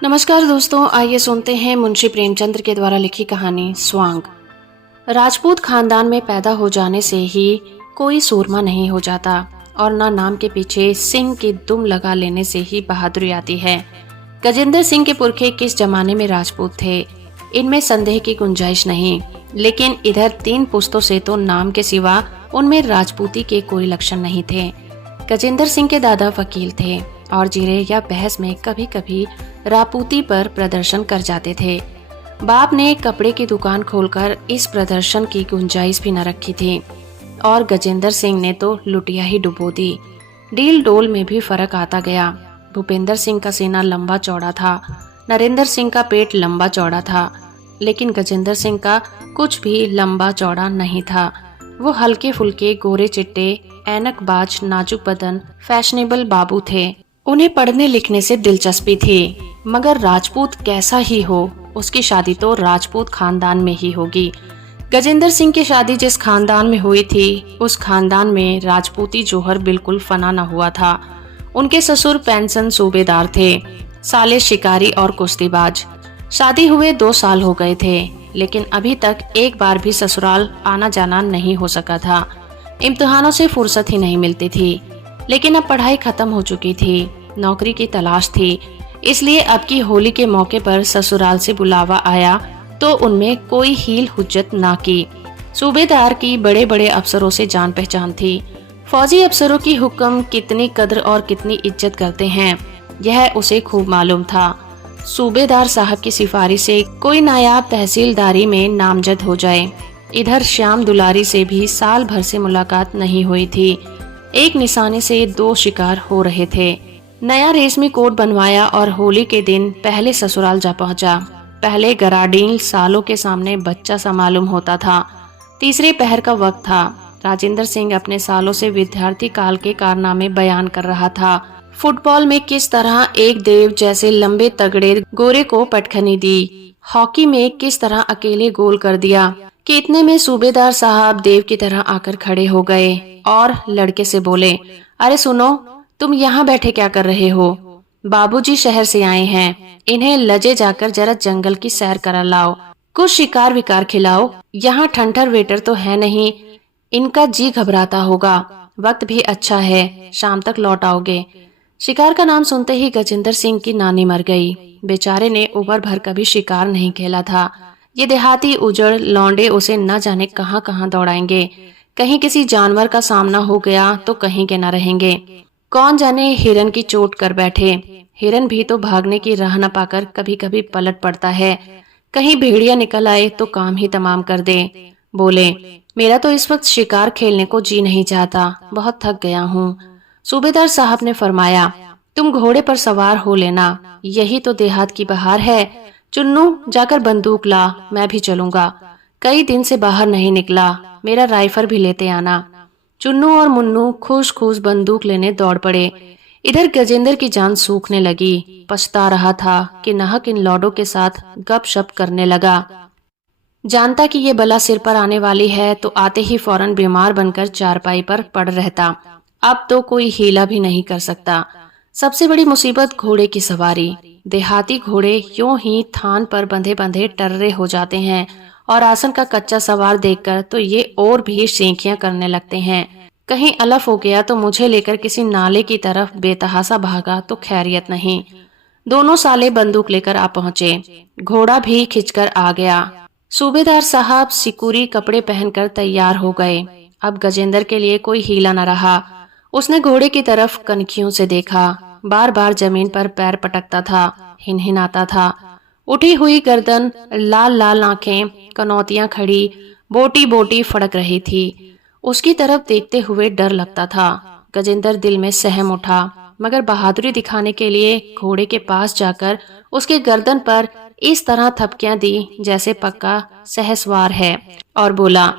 नमस्कार दोस्तों, आइए सुनते हैं मुंशी प्रेमचंद के द्वारा लिखी कहानी स्वांग। राजपूत खानदान में पैदा हो जाने से ही कोई सूरमा नहीं हो जाता और न नाम के पीछे सिंह की दुम लगा लेने से ही बहादुरी आती है। गजेंद्र सिंह के पुरखे किस जमाने में राजपूत थे, इनमें संदेह की गुंजाइश नहीं, लेकिन इधर 3 पुश्तों से तो नाम के सिवा उनमें राजपूती के कोई लक्षण नहीं थे। गजेंद्र सिंह के दादा वकील थे और जीरे या बहस में कभी कभी राजपूती पर प्रदर्शन कर जाते थे। बाप ने कपड़े की दुकान खोलकर इस प्रदर्शन की गुंजाइश भी न रखी थी और गजेंद्र सिंह ने तो लुटिया ही डुबो दी। डील डोल में भी फर्क आता गया। भूपेंद्र सिंह का सीना लंबा चौड़ा था, नरेंद्र सिंह का पेट लंबा चौड़ा था, लेकिन गजेंद्र सिंह का कुछ भी लंबा चौड़ा नहीं था। वो हल्के फुल्के गोरे चिट्टे ऐनकबाज नाजुक बदन फैशनेबल बाबू थे। उन्हें पढ़ने लिखने से दिलचस्पी थी, मगर राजपूत कैसा ही हो, उसकी शादी तो राजपूत खानदान में ही होगी। गजेंद्र सिंह की शादी जिस खानदान में हुई थी, उस खानदान में राजपूती जोहर बिल्कुल फना न हुआ था। उनके ससुर पेंशन सूबेदार थे, साले शिकारी और कुश्तीबाज। शादी हुए 2 साल हो गए थे, लेकिन अभी तक एक बार भी ससुराल आना जाना नहीं हो सका था। इम्तिहानों से फुर्सत ही नहीं मिलती थी, लेकिन अब पढ़ाई खत्म हो चुकी थी, नौकरी की तलाश थी, इसलिए अब की होली के मौके पर ससुराल से बुलावा आया तो उनमें कोई हील हुज्जत ना की। सूबेदार की बड़े बड़े अफसरों से जान पहचान थी। फौजी अफसरों की हुक्म कितनी कद्र और कितनी इज्जत करते हैं, यह उसे खूब मालूम था। सूबेदार साहब की सिफारिश से कोई नायाब तहसीलदारी में नामजद हो जाए। इधर श्याम दुलारी से भी साल भर से मुलाकात नहीं हुई थी। एक निशाने से 2 शिकार हो रहे थे। नया रेशमी कोट बनवाया और होली के दिन पहले ससुराल जा पहुंचा। पहले गराडील सालों के सामने बच्चा सा मालूम होता था। तीसरे पहर का वक्त था। राजेंद्र सिंह अपने सालों से विद्यार्थी काल के कारनामे बयान कर रहा था। फुटबॉल में किस तरह एक देव जैसे लंबे तगड़े गोरे को पटखनी दी, हॉकी में किस तरह अकेले गोल कर दिया कि इतने में सूबेदार साहब देव की तरह आकर खड़े हो गए और लड़के से बोले, अरे सुनो, तुम यहाँ बैठे क्या कर रहे हो? बाबूजी शहर से आए हैं, इन्हें लजे जाकर जरा जंगल की सैर करा लाओ, कुछ शिकार विकार खिलाओ। यहाँ ठंठर वेटर तो है नहीं, इनका जी घबराता होगा। वक्त भी अच्छा है, शाम तक लौट आओगे। शिकार का नाम सुनते ही गजेंद्र सिंह की नानी मर गई। बेचारे ने उबर भर कभी शिकार नहीं खेला था। ये देहाती उजड़ लौंडे उसे न जाने कहाँ कहाँ दौड़ाएंगे। कहीं किसी जानवर का सामना हो गया तो कहीं के न रहेंगे। कौन जाने हिरन की चोट कर बैठे। हिरन भी तो भागने की राह न पाकर कभी कभी पलट पड़ता है। कहीं भेड़िया निकल आए तो काम ही तमाम कर दे। बोले, मेरा तो इस वक्त शिकार खेलने को जी नहीं चाहता, बहुत थक गया हूँ। सूबेदार साहब ने फरमाया, तुम घोड़े पर सवार हो लेना, यही तो देहात की बहार है। चुन्नू, जाकर बंदूक ला, मैं भी चलूंगा। कई दिन से बाहर नहीं निकला, मेरा राइफल भी लेते आना। चुन्नू और मुन्नू खुश खुश बंदूक लेने दौड़ पड़े। इधर गजेंद्र की जान सूखने लगी। पछता रहा था कि नाहक इन लौडों के साथ गपशप करने लगा। जानता कि ये बला सिर पर आने वाली है तो आते ही फौरन बीमार बनकर चारपाई पर पड़ रहता। अब तो कोई हीला भी नहीं कर सकता। सबसे बड़ी मुसीबत घोड़े की सवारी। देहाती घोड़े यूं ही थान पर बंधे बंधे टर्रे हो जाते हैं और आसन का कच्चा सवार देखकर तो ये और भी सेंकियां करने लगते हैं। कहीं अलफ हो गया तो मुझे लेकर किसी नाले की तरफ बेतहासा भागा तो खैरियत नहीं। दोनों साले बंदूक लेकर आ पहुंचे। घोड़ा भी खिंचकर आ गया। सूबेदार साहब सिकुरी कपड़े पहनकर तैयार हो गए। अब गजेंद्र के लिए कोई हीला न रहा। उसने घोड़े की तरफ कनखियों से देखा। बार बार जमीन पर पैर पटकता था, हिनहिनाता था। उठी हुई गर्दन, लाल लाल आंखें, कनौतियां खड़ी, बोटी बोटी फड़क रही थी। उसकी तरफ देखते हुए डर लगता था। गजेंद्र दिल में सहम उठा, मगर बहादुरी दिखाने के लिए घोड़े के पास जाकर उसके गर्दन पर इस तरह थपकियां दी जैसे पक्का सहसवार है और बोला,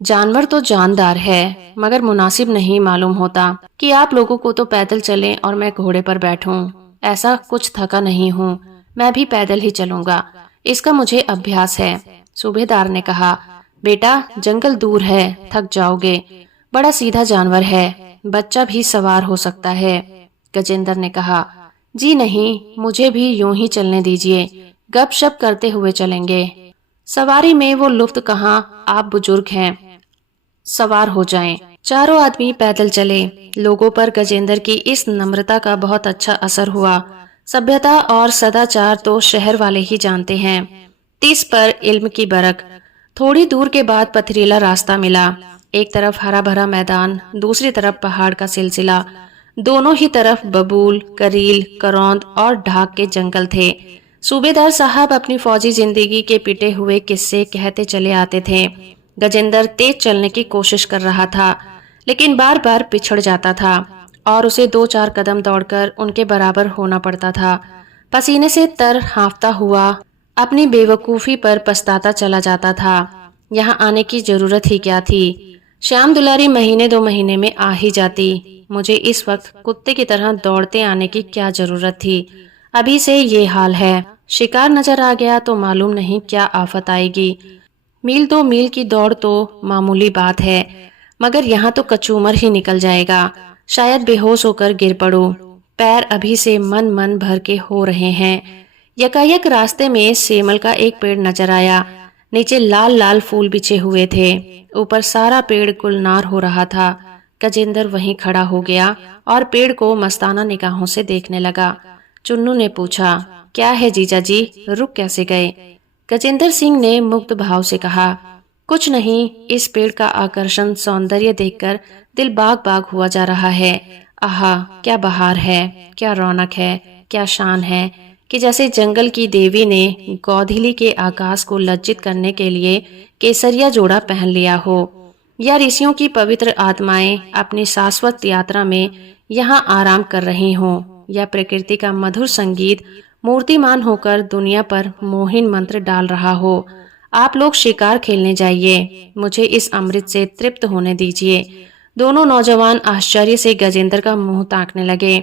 जानवर तो जानदार है, मगर मुनासिब नहीं मालूम होता कि आप लोगों को तो पैदल चलें और मैं घोड़े पर बैठूं। ऐसा कुछ थका नहीं हूँ, मैं भी पैदल ही चलूंगा, इसका मुझे अभ्यास है। सूबेदार ने कहा, बेटा जंगल दूर है, थक जाओगे, बड़ा सीधा जानवर है, बच्चा भी सवार हो सकता है। गजेंद्र ने कहा, जी नहीं, मुझे भी यूं ही चलने दीजिए, गपशप करते हुए चलेंगे। सवारी में वो लुफ्त कहाँ, आप बुजुर्ग हैं, सवार हो जाएं। चारों आदमी पैदल चले। लोगों पर गजेंद्र की इस नम्रता का बहुत अच्छा असर हुआ। सभ्यता और सदाचार तो शहर वाले ही जानते हैं, तिस पर इल्म की बरक। थोड़ी दूर के बाद पथरीला रास्ता मिला। एक तरफ हरा भरा मैदान, दूसरी तरफ पहाड़ का सिलसिला। दोनों ही तरफ बबूल, करील, करौंद और ढाक के जंगल थे। सूबेदार साहब अपनी फौजी जिंदगी के पिटे हुए किस्से कहते चले आते थे। गजेंद्र तेज चलने की कोशिश कर रहा था, लेकिन बार बार पिछड़ जाता था और उसे 2-4 कदम दौड़कर उनके बराबर होना पड़ता था। पसीने से तर हाँफता हुआ अपनी बेवकूफ़ी पर पछताता चला जाता था। यहाँ आने की जरूरत ही क्या थी? श्याम दुलारी महीने 2 महीने में आ ही जाती। मुझे इस वक्त कुत्ते की तरह दौड़ते आने की क्या जरूरत थी? अभी से ये हाल है, शिकार नजर आ गया तो मालूम नहीं क्या आफत आएगी। मील 2 मील की दौड़ तो मामूली बात है, मगर यहाँ तो कचूमर ही निकल जाएगा। शायद बेहोश होकर गिर पड़ूं। पैर अभी से मन मन भर के हो रहे हैं। यकायक रास्ते में सेमल का एक पेड़ नजर आया। नीचे लाल लाल फूल बिछे हुए थे, ऊपर सारा पेड़ गुलनार हो रहा था। गजेंद्र वहीं खड़ा हो गया और पेड़ को मस्ताना निगाहों से देखने लगा। चुन्नू ने पूछा, क्या है जीजा जी, रुक कैसे गए? गजेंद्र सिंह ने मुग्ध भाव से कहा, कुछ नहीं, इस पेड़ का आकर्षण सौंदर्य देखकर दिल बाग बाग हुआ जा रहा है। आहा, क्या बहार है, क्या रौनक है, क्या शान है, कि जैसे जंगल की देवी ने गौधीली के आकाश को लज्जित करने के लिए केसरिया जोड़ा पहन लिया हो, या ऋषियों की पवित्र आत्माएं अपनी शाश्वत यात्रा में यहाँ आराम कर रही हों, या प्रकृति का मधुर संगीत मूर्तिमान होकर दुनिया पर मोहिन मंत्र डाल रहा हो। आप लोग शिकार खेलने जाइए, मुझे इस अमृत से तृप्त होने दीजिए। दोनों नौजवान आश्चर्य से गजेंद्र का मुंह ताकने लगे।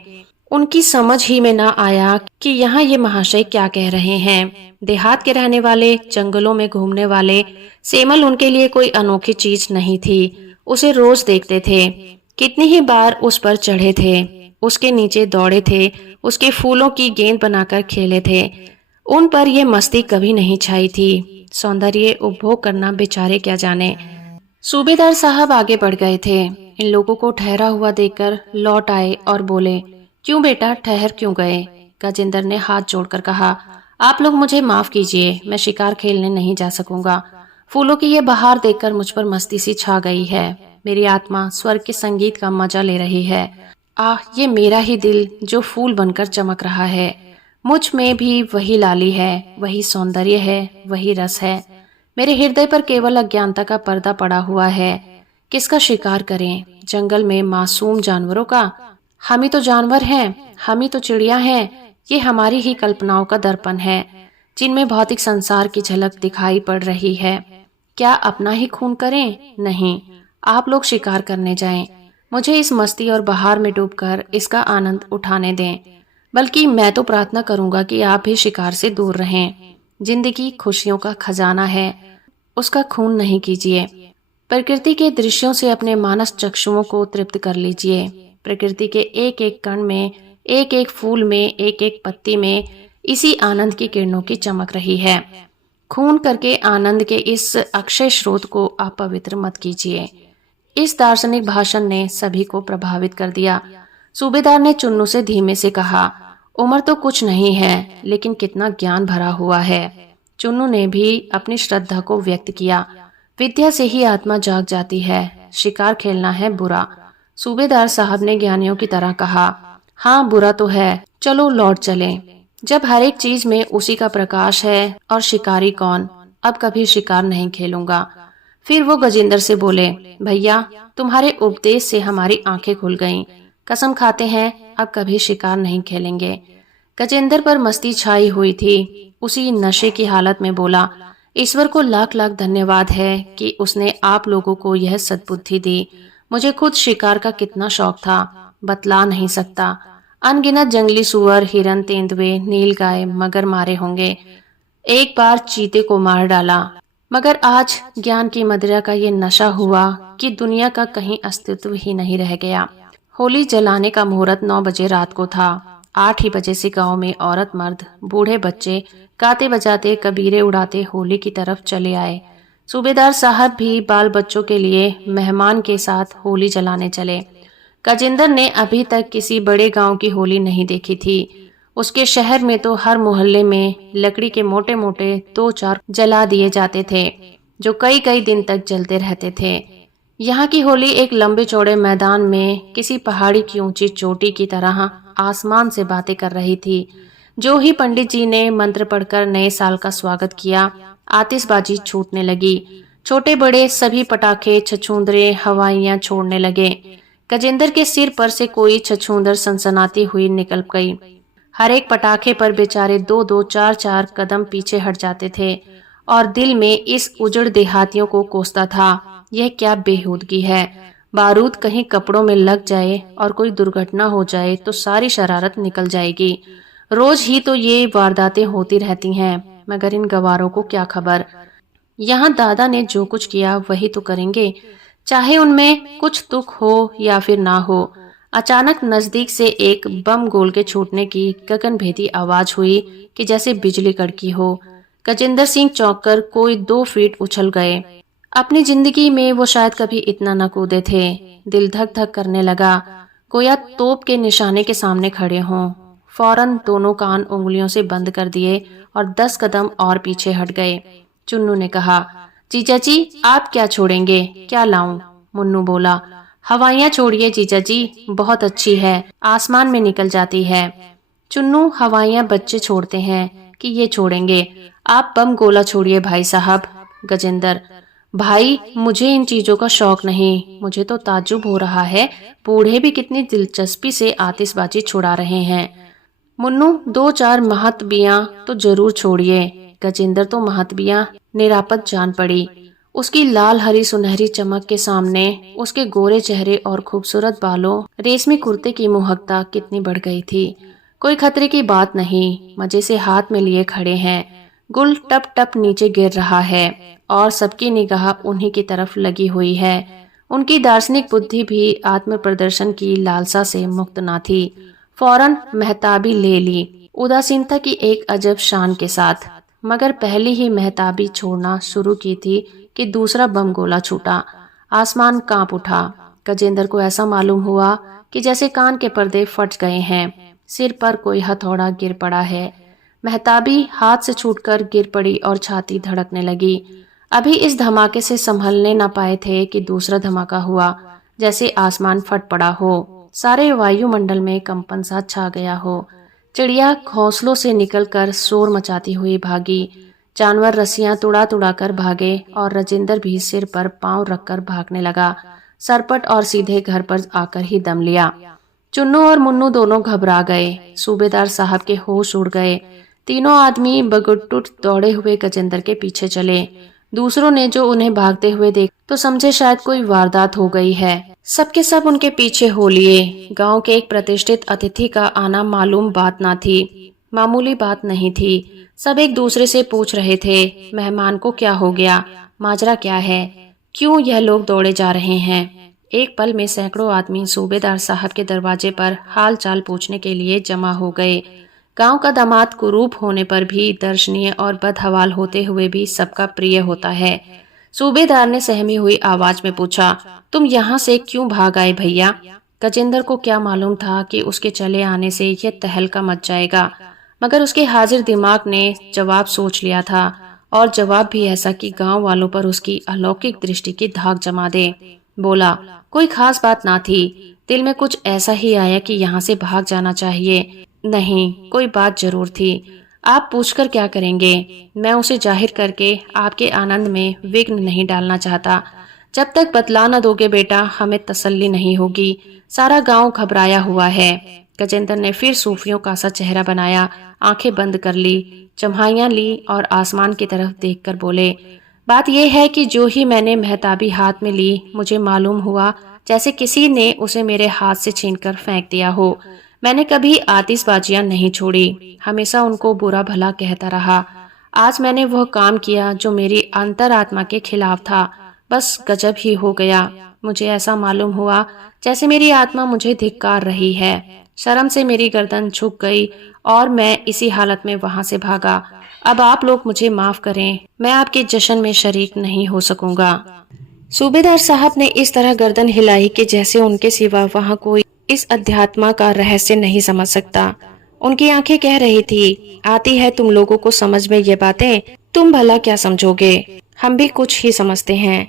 उनकी समझ ही में न आया कि यहाँ ये महाशय क्या कह रहे हैं। देहात के रहने वाले, जंगलों में घूमने वाले सेमल उनके लिए कोई अनोखी चीज नहीं थी। उसे रोज देखते थे, कितनी ही बार उस पर चढ़े थे, उसके नीचे दौड़े थे, उसके फूलों की गेंद बनाकर खेले थे। उन पर यह मस्ती कभी नहीं छाई थी। सौंदर्य उपभोग करना बेचारे क्या जाने। सूबेदार साहब आगे बढ़ गए थे। इन लोगों को ठहरा हुआ देखकर लौट आए और बोले, क्यों बेटा, ठहर क्यों गए? गजेंद्र ने हाथ जोड़कर कहा, आप लोग मुझे माफ कीजिए, मैं शिकार खेलने नहीं जा सकूंगा। फूलों की ये बहार देखकर मुझ पर मस्ती सी छा गई है। मेरी आत्मा स्वर्ग के संगीत का मजा ले रही है। आह, ये मेरा ही दिल जो फूल बनकर चमक रहा है। मुझ में भी वही लाली है, वही सौंदर्य है, वही रस है। मेरे हृदय पर केवल अज्ञानता का पर्दा पड़ा हुआ है। किसका शिकार करें? जंगल में मासूम जानवरों का? हम ही तो जानवर हैं, हम ही तो चिड़िया हैं। ये हमारी ही कल्पनाओं का दर्पण है, जिनमें भौतिक संसार की झलक दिखाई पड़ रही है। क्या अपना ही खून करें? नहीं, आप लोग शिकार करने जाएं। मुझे इस मस्ती और बहार में डूबकर इसका आनंद उठाने दें। बल्कि मैं तो प्रार्थना करूंगा कि आप भी शिकार से दूर रहें। जिंदगी खुशियों का खजाना है, उसका खून नहीं कीजिए। प्रकृति के दृश्यों से अपने मानस चक्षुओं को तृप्त कर लीजिए। प्रकृति के एक एक कण में, एक एक फूल में, एक एक पत्ती में इसी आनंद की किरणों की चमक रही है। खून करके आनंद के इस अक्षय स्रोत को आप पवित्र मत कीजिए। इस दार्शनिक भाषण ने सभी को प्रभावित कर दिया। सूबेदार ने चुन्नू से धीमे से कहा, उम्र तो कुछ नहीं है, लेकिन कितना ज्ञान भरा हुआ है। चुन्नू ने भी अपनी श्रद्धा को व्यक्त किया। विद्या से ही आत्मा जाग जाती है, शिकार खेलना है बुरा। सूबेदार साहब ने ज्ञानियों की तरह कहा, हाँ बुरा तो है, चलो लौट चलें। जब हर एक चीज में उसी का प्रकाश है और शिकारी कौन, अब कभी शिकार नहीं खेलूंगा। फिर वो गजेंद्र से बोले, भैया, तुम्हारे उपदेश से हमारी आंखें खुल गईं। कसम खाते हैं अब कभी शिकार नहीं खेलेंगे। गजेंद्र पर मस्ती छाई हुई थी। उसी नशे की हालत में बोला, ईश्वर को लाख लाख धन्यवाद है कि उसने आप लोगों को यह सद्बुद्धि दी। मुझे खुद शिकार का कितना शौक था, बतला नहीं सकता। अनगिनत जंगली सुअर, हिरन, तेंदुए, नीलगाय, मगर मारे होंगे। एक बार चीते को मार डाला। मगर आज ज्ञान की मदिरा का ये नशा हुआ कि दुनिया का कहीं अस्तित्व ही नहीं रह गया। होली जलाने का मुहूर्त 9 बजे रात को था। 8 ही बजे से गांव में औरत मर्द बूढ़े बच्चे गाते बजाते कबीरे उड़ाते होली की तरफ चले आए। सूबेदार साहब भी बाल बच्चों के लिए मेहमान के साथ होली जलाने चले। गजेंद्र ने अभी तक किसी बड़े गांव की होली नहीं देखी थी। उसके शहर में तो हर मोहल्ले में लकड़ी के मोटे मोटे 2-4 जला दिए जाते थे जो कई कई दिन तक जलते रहते थे। यहाँ की होली एक लंबे चौड़े मैदान में किसी पहाड़ी की ऊंची चोटी की तरह आसमान से बातें कर रही थी। जो ही पंडित जी ने मंत्र पढ़कर नए साल का स्वागत किया, आतिशबाजी छूटने लगी। छोटे बड़े सभी पटाखे छछूंदरे हवाइयां छोड़ने लगे। गजेंद्र के सिर पर से कोई छछूंदर सनसनाती हुई निकल गई। हर एक पटाखे पर बेचारे 2-2 4-4 कदम पीछे हट जाते थे और दिल में इस उजड़ देहातियों को कोसता था, यह क्या बेहूदगी है। बारूद कहीं कपड़ों में लग जाए और कोई दुर्घटना हो जाए तो सारी शरारत निकल जाएगी। रोज ही तो ये वारदातें होती रहती हैं, मगर इन गवारों को क्या खबर। यहाँ दादा ने जो कुछ किया वही तो करेंगे, चाहे उनमें कुछ दुख हो या फिर ना हो। अचानक नजदीक से एक बम गोल के छूटने की गगनभेदी आवाज हुई कि जैसे बिजली कड़की हो। गजेंद्र सिंह चौंक कर कोई 2 फीट उछल गए। अपनी जिंदगी में वो शायद कभी इतना न कूदे थे। दिल धक धक करने लगा, गोया तोप के निशाने के सामने खड़े हों। फौरन दोनों कान उंगलियों से बंद कर दिए और 10 कदम और पीछे हट गए। चुन्नू ने कहा, जीजा जी आप क्या छोड़ेंगे, क्या लाऊं? मुन्नू बोला, हवाइयां छोड़िए जीजा जी, बहुत अच्छी है, आसमान में निकल जाती है। चुन्नू, हवाइयां बच्चे छोड़ते हैं कि ये छोड़ेंगे, आप बम गोला छोड़िए भाई साहब। गजेंद्र, भाई मुझे इन चीजों का शौक नहीं, मुझे तो ताज्जुब हो रहा है बूढ़े भी कितनी दिलचस्पी से आतिशबाजी छुड़ा रहे हैं। मुन्नू, 2-4 महतबियां तो जरूर छोड़िए। गजेंद्र तो महतबियां निरापद जान पड़ी। उसकी लाल हरी सुनहरी चमक के सामने उसके गोरे चेहरे और खूबसूरत बालों, रेशमी कुर्ते की मोहकता कितनी बढ़ गई थी। कोई खतरे की बात नहीं, मजे से हाथ में लिए खड़े हैं। गुल टप टप नीचे गिर रहा है और सबकी निगाह उन्हीं की तरफ लगी हुई है। उनकी दार्शनिक बुद्धि भी आत्म प्रदर्शन की लालसा से मुक्त ना थी। फौरन महताबी ले ली, उदासीनता की एक अजब शान के साथ। मगर पहली ही महताबी छोड़ना शुरू की थी कि दूसरा बम गोला छूटा। आसमान कांप उठा। गजेंद्र को ऐसा मालूम हुआ कि जैसे कान के पर्दे फट गए हैं, सिर पर कोई हथौड़ा गिर पड़ा है। महताबी हाथ से छूटकर गिर पड़ी और छाती धड़कने लगी। अभी इस धमाके से संभलने न पाए थे कि दूसरा धमाका हुआ, जैसे आसमान फट पड़ा हो, सारे वायुमंडल में कंपन सा छा गया हो। चिड़िया घोंसलों से निकलकर शोर मचाती हुई भागी। जानवर रस्सियां तुड़ा तुड़ा कर भागे और राजेंद्र भी सिर पर पांव रखकर भागने लगा। सरपट और सीधे घर पर आकर ही दम लिया। चुन्नू और मुन्नू दोनों घबरा गए। सूबेदार साहब के होश उड़ गए। तीनों आदमी बगुटुट दौड़े हुए गजेंद्र के पीछे चले। दूसरों ने जो उन्हें भागते हुए देख तो समझे शायद कोई वारदात हो गई है। सबके सब उनके पीछे हो लिए। गांव के एक प्रतिष्ठित अतिथि का आना मालूम बात ना थी, मामूली बात नहीं थी। सब एक दूसरे से पूछ रहे थे, मेहमान को क्या हो गया, माजरा क्या है, क्यों यह लोग दौड़े जा रहे हैं। एक पल में सैकड़ों आदमी सूबेदार साहब के दरवाजे पर हाल चाल पूछने के लिए जमा हो गए। गांव का दामाद कुरूप होने पर भी दर्शनीय और बदहवाल होते हुए भी सबका प्रिय होता है। सूबेदार ने सहमी हुई आवाज में पूछा, तुम यहाँ से क्यों भाग आए भैया? गजेंद्र को क्या मालूम था कि उसके चले आने से यह तहलका मच जाएगा, मगर उसके हाजिर दिमाग ने जवाब सोच लिया था, और जवाब भी ऐसा कि गांव वालों पर उसकी अलौकिक दृष्टि की धाक जमा दे। बोला, कोई खास बात ना थी, दिल में कुछ ऐसा ही आया कि यहाँ से भाग जाना चाहिए। नहीं, कोई बात जरूर थी। आप पूछकर क्या करेंगे? मैं उसे जाहिर करके आपके आनंद में विघ्न नहीं डालना चाहता। जब तक बतला न दोगे बेटा, हमें तसल्ली नहीं होगी। सारा गांव घबराया हुआ है। गजेंद्र ने फिर सूफियों का सा चेहरा बनाया, आंखें बंद कर ली, जम्हाइयां ली और आसमान की तरफ देखकर बोले, बात यह है कि जो ही मैंने महताबी हाथ में ली, मुझे मालूम हुआ जैसे किसी ने उसे मेरे हाथ से छीनकर फेंक दिया हो। मैंने कभी आतिशबाजियां नहीं छोड़ी, हमेशा उनको बुरा भला कहता रहा। आज मैंने वह काम किया जो मेरी अंतरात्मा के खिलाफ था। बस गजब ही हो गया। मुझे ऐसा मालूम हुआ जैसे मेरी आत्मा मुझे धिक्कार रही है। शर्म से मेरी गर्दन झुक गई और मैं इसी हालत में वहां से भागा। अब आप लोग मुझे माफ करें, मैं आपके जश्न में शरीक नहीं हो सकूंगा। सूबेदार साहब ने इस तरह गर्दन हिलाई कि जैसे उनके सिवा वहां कोई इस अध्यात्म का रहस्य नहीं समझ सकता। उनकी आंखें कह रही थी, आती है तुम लोगों को समझ में ये बातें, तुम भला क्या समझोगे, हम भी कुछ ही समझते हैं।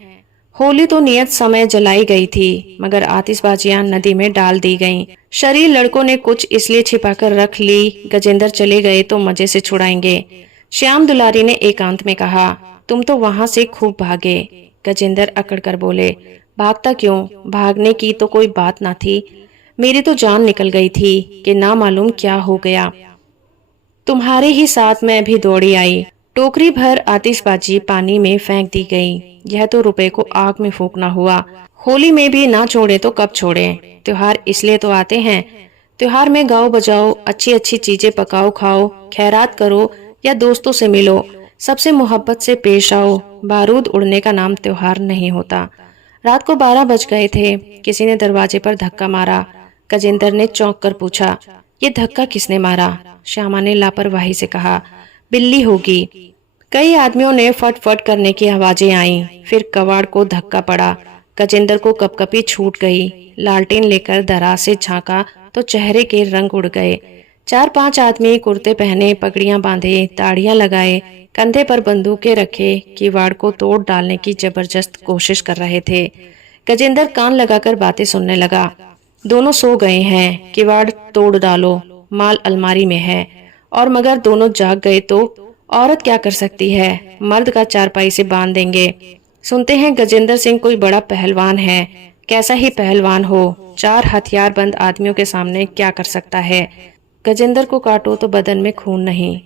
होली तो नियत समय जलाई गई थी, मगर आतिशबाजियां नदी में डाल दी गईं। शरीर लड़कों ने कुछ इसलिए छिपाकर रख ली, गजेंद्र चले गए तो मजे से छुड़ाएंगे। श्याम दुलारी ने एकांत में कहा, तुम तो वहां से खूब भागे। गजेंद्र अकड़ कर बोले, भागता क्यों, भागने की तो कोई बात ना थी, मेरी तो जान निकल गई थी कि ना मालूम क्या हो गया। तुम्हारे ही साथ मैं भी दौड़ी आई। टोकरी भर आतिशबाजी पानी में फेंक दी गई। यह तो रुपए को आग में फूंकना हुआ। होली में भी ना छोड़े तो कब छोड़े, त्योहार इसलिए तो आते हैं। त्योहार में गाओ बजाओ, अच्छी अच्छी चीजें पकाओ खाओ, खैरात करो या दोस्तों से मिलो, सबसे मोहब्बत से पेश आओ। बारूद उड़ने का नाम त्योहार नहीं होता। रात को 12 बज गए थे। किसी ने दरवाजे पर धक्का मारा। गजेंद्र ने चौंक कर पूछा, ये धक्का किसने मारा? श्यामा ने लापरवाही से कहा, बिल्ली होगी। कई आदमियों ने फट फट करने की आवाजें आईं। फिर कबाड़ को धक्का पड़ा। गजेंद्र को कपकपी छूट गई। लालटेन लेकर दराज से झांका तो चेहरे के रंग उड़ गए। 4-5 आदमी कुर्ते पहने, पगड़ियां बांधे, ताड़ियां लगाए, कंधे पर बंदूकें रखे, किवाड़ को तोड़ डालने की जबरदस्त कोशिश कर रहे थे। गजेंद्र कान लगाकर बातें सुनने लगा। दोनों सो गए हैं, किवाड़ तोड़ डालो, माल अलमारी में है। और मगर दोनों जाग गए तो औरत क्या कर सकती है, मर्द का चारपाई से बांध देंगे। सुनते हैं गजेंद्र सिंह कोई बड़ा पहलवान है। कैसा ही पहलवान हो, 4 हथियारबंद आदमियों के सामने क्या कर सकता है। गजेंद्र को काटो तो बदन में खून नहीं।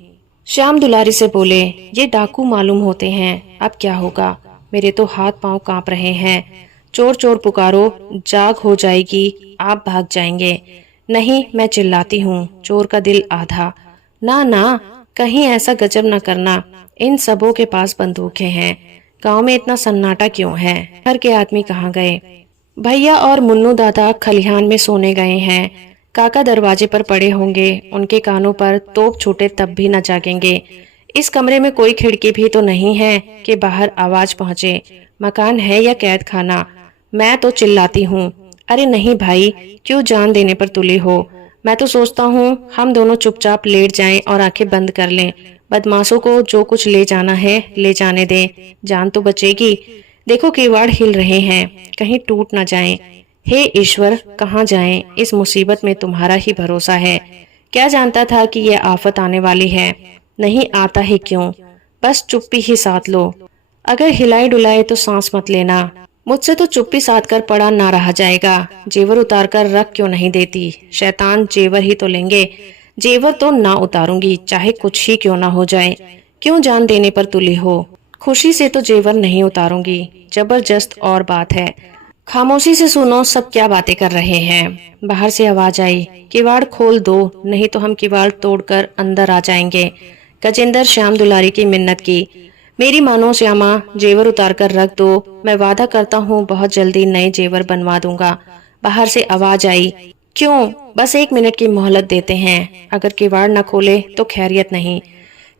श्याम दुलारी से बोले, ये डाकू मालूम होते हैं, अब क्या होगा। मेरे तो हाथ पांव कांप रहे हैं। चोर चोर पुकारो, जाग हो जाएगी, आप भाग जाएंगे। नहीं, मैं चिल्लाती हूँ, चोर का दिल आधा। ना ना, कहीं ऐसा गजब न करना, इन सबों के पास बंदूकें हैं। गांव में इतना सन्नाटा क्यों है, घर के आदमी कहाँ गए? भैया और मुन्नू दादा खलिहान में सोने गए हैं। काका दरवाजे पर पड़े होंगे, उनके कानों पर तोप छूटे तब भी न जागेंगे। इस कमरे में कोई खिड़की भी तो नहीं है कि बाहर आवाज पहुंचे। मकान है या कैद खाना? मैं तो चिल्लाती हूँ, अरे नहीं भाई, क्यों जान देने पर तुले हो? मैं तो सोचता हूँ हम दोनों चुपचाप लेट जाएं और आंखें बंद कर लें। बदमाशों को जो कुछ ले जाना है ले जाने दें, जान तो बचेगी। देखो किवाड़ हिल रहे हैं, कहीं टूट न जाएं। हे ईश्वर, कहाँ जाएं, इस मुसीबत में तुम्हारा ही भरोसा है। क्या जानता था कि यह आफत आने वाली है। नहीं आता ही क्यों, बस चुप्पी ही साध लो। अगर हिलाए डुलाए तो सांस मत लेना। मुझसे तो चुप्पी साध कर पड़ा ना रहा जाएगा। जेवर उतार कर रख क्यों नहीं देती? शैतान जेवर ही तो लेंगे। जेवर तो ना उतारूंगी, चाहे कुछ ही क्यों ना हो जाए। क्यों जान देने पर तुली हो? खुशी से तो जेवर नहीं उतारूंगी, जबरदस्त और बात है। खामोशी से सुनो, सब क्या बातें कर रहे हैं। बाहर से आवाज आई, किवाड़ खोल दो, नहीं तो हम किवाड़ तोड़कर अंदर आ जाएंगे। गजेंद्र श्याम दुलारी की मिन्नत की, मेरी मानो श्यामा, जेवर उतार कर रख दो, मैं वादा करता हूँ बहुत जल्दी नए जेवर बनवा दूंगा। बाहर से आवाज आई, क्यों, बस 1 मिनट की मोहलत देते हैं, अगर किवाड़ न खोले तो खैरियत नहीं।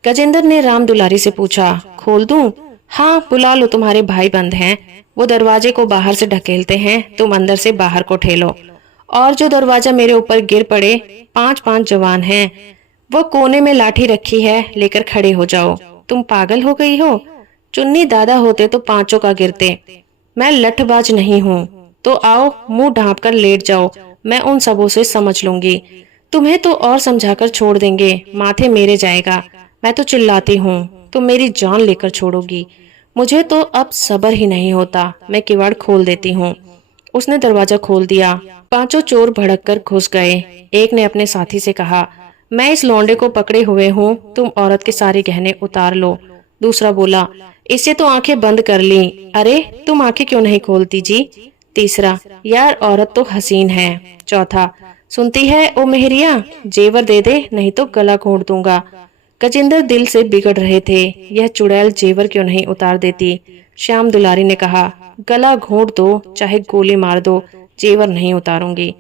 गजेंद्र ने राम दुलारी से पूछा, खोल दूं? हाँ, बुला लो, तुम्हारे भाई बंद हैं, वो दरवाजे को बाहर से ढकेलते हैं, तुम अंदर से बाहर को ठेलो। और जो दरवाजा मेरे ऊपर गिर पड़े, 5-5 जवान हैं, वो कोने में लाठी रखी है, लेकर खड़े हो जाओ। तुम पागल हो गई हो? चुन्नी दादा होते तो 5 का गिरते। मैं लठबाज नहीं हूँ, तो आओ मुंह ढांप कर लेट जाओ, मैं उन सबों से समझ लूंगी। तुम्हें तो और समझाकर छोड़ देंगे, माथे मेरे जाएगा। मैं तो चिल्लाती हूँ, तुम मेरी जान लेकर छोड़ोगी। मुझे तो अब सब्र ही नहीं होता, मैं किवाड़ खोल देती हूँ। उसने दरवाजा खोल दिया। 5 चोर भड़क कर घुस गए। एक ने अपने साथी से कहा, मैं इस लौंडे को पकड़े हुए हूँ, तुम औरत के सारे गहने उतार लो। दूसरा बोला, इससे तो आंखें बंद कर ली। अरे तुम आंखें क्यों नहीं खोलती जी? तीसरा, यार औरत तो हसीन है। चौथा, सुनती है ओ मेहरिया, जेवर दे दे, नहीं तो गला घोंट दूंगा। गजेंद्र दिल से बिगड़ रहे थे, यह चुड़ैल जेवर क्यों नहीं उतार देती। श्याम दुलारी ने कहा, गला घोंट दो, चाहे गोली मार दो, जेवर नहीं उतारूंगी।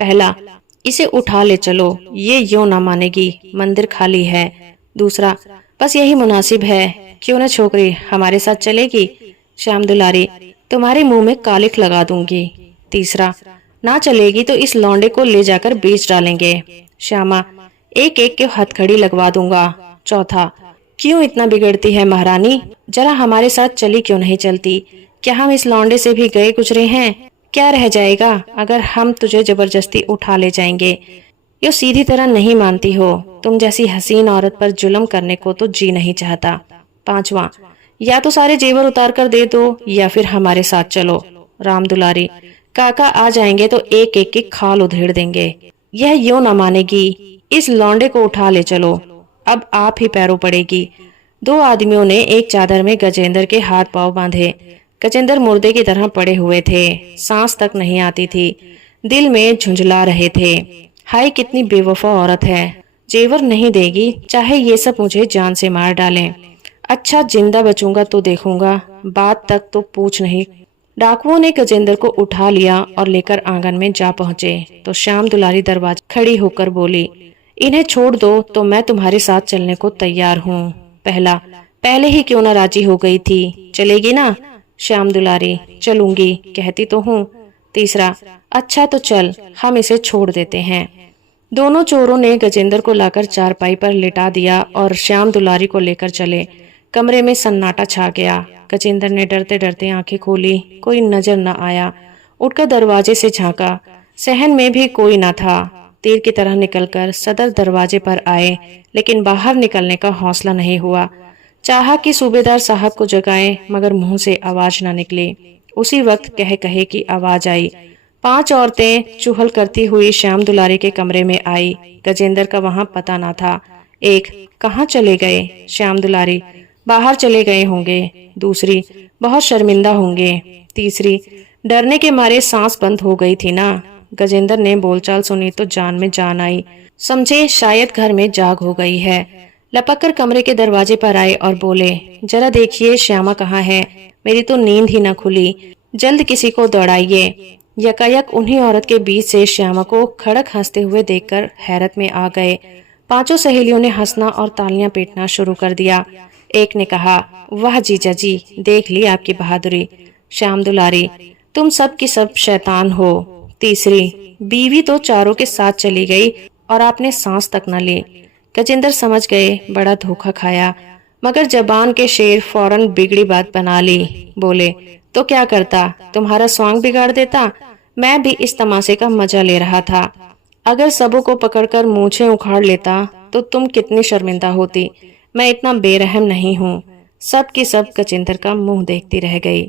पहला, इसे उठा ले चलो, ये यूं ना मानेगी, मंदिर खाली है। दूसरा, बस यही मुनासिब है, क्यों न छोकरी हमारे साथ चलेगी। श्याम दुलारी, तुम्हारे मुंह में कालिख लगा दूंगी। तीसरा, ना चलेगी तो इस लौंडे को ले जाकर बेच डालेंगे। श्यामा, एक एक के हथकड़ी लगवा दूंगा। चौथा, क्यों इतना बिगड़ती है महारानी, जरा हमारे साथ चली क्यों नहीं चलती। क्या हम इस लौंडे से भी गए गुजरे हैं। क्या रह जाएगा अगर हम तुझे जबरदस्ती उठा ले जाएंगे। यो सीधी तरह नहीं मानती हो, तुम जैसी हसीन औरत पर जुल्म करने को तो जी नहीं चाहता। पांचवा, या तो सारे जेवर उतार कर दे दो या फिर हमारे साथ चलो। राम दुलारी, काका आ जाएंगे तो एक एक की खाल उधेड़ देंगे। यह यूं न मानेगी, इस लौंडे को उठा ले चलो, अब आप ही पैरों पड़ेगी। दो आदमियों ने एक चादर में गजेंद्र के हाथ पांव बांधे। गजेंद्र मुर्दे की तरह पड़े हुए थे, सांस तक नहीं आती थी, दिल में झुंझला रहे थे। हाय कितनी बेवफा औरत है, जेवर नहीं देगी, चाहे ये सब मुझे जान से मार डालें। अच्छा जिंदा बचूंगा तो देखूंगा, बात तक तो पूछ नहीं। डाकुओं ने गजेंद्र को उठा लिया और लेकर आंगन में जा पहुंचे तो श्याम दुलारी दरवाजे खड़ी होकर बोली, इन्हें छोड़ दो तो मैं तुम्हारे साथ चलने को तैयार हूँ। पहला, पहले ही क्यों न राजी हो गई थी, चलेगी ना। श्याम दुलारी, चलूंगी, कहती तो हूँ। तीसरा, अच्छा तो चल, हम इसे छोड़ देते हैं। दोनों चोरों ने गजेंद्र को लाकर चारपाई पर लिटा दिया और श्याम दुलारी को लेकर चले। कमरे में सन्नाटा छा गया। गजेंद्र ने डरते डरते आंखें खोली, कोई नजर न आया। उठकर दरवाजे से झांका, सहन में भी कोई न था। तीर की तरह निकलकर सदर दरवाजे पर आए, लेकिन बाहर निकलने का हौसला नहीं हुआ। चाहा कि सूबेदार साहब को जगाए, मगर मुंह से आवाज न निकली। उसी वक्त कह कहे की आवाज आई। 5 औरतें चुहल करती हुई श्याम दुलारी के कमरे में आई। गजेंद्र का वहां पता न था। एक, कहाँ चले गए। श्याम दुलारी, बाहर चले गए होंगे। दूसरी, बहुत शर्मिंदा होंगे। तीसरी, डरने के मारे सांस बंद हो गई थी ना। गजेंद्र ने बोलचाल सुनी तो जान में जान आई, समझे शायद घर में जाग हो गई है। लपक कर कमरे के दरवाजे पर आए और बोले, जरा देखिए श्यामा कहाँ है, मेरी तो नींद ही न खुली, जल्द किसी को दौड़ाइए। यकायक उन्हीं औरत के बीच से श्यामा को खड़क हंसते हुए देखकर हैरत में आ गए। 5 सहेलियों ने हंसना और तालियां पीटना शुरू कर दिया। एक ने कहा, वाह जीजा जी, देख ली आपकी बहादुरी। श्याम दुलारी, तुम सब की सब शैतान हो। तीसरी, बीवी तो चारों के साथ चली गई और आपने सांस तक न ली। गजेंद्र समझ गए बड़ा धोखा खाया, मगर जबान के शेर फौरन बिगड़ी बात बना ली। बोले, तो क्या करता, तुम्हारा स्वांग बिगाड़ देता। मैं भी इस तमाशे का मजा ले रहा था। अगर सबों को पकड़कर मूछें उखाड़ लेता तो तुम कितनी शर्मिंदा होती। मैं इतना बेरहम नहीं हूँ। सब की सब गजेंद्र का मुंह देखती रह गई।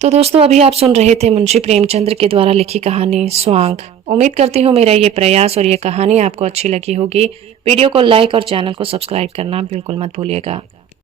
तो दोस्तों, अभी आप सुन रहे थे मुंशी प्रेमचंद्र के द्वारा लिखी कहानी स्वांग। उम्मीद करती हूँ मेरा ये प्रयास और ये कहानी आपको अच्छी लगी होगी। वीडियो को लाइक और चैनल को सब्सक्राइब करना बिल्कुल मत भूलिएगा।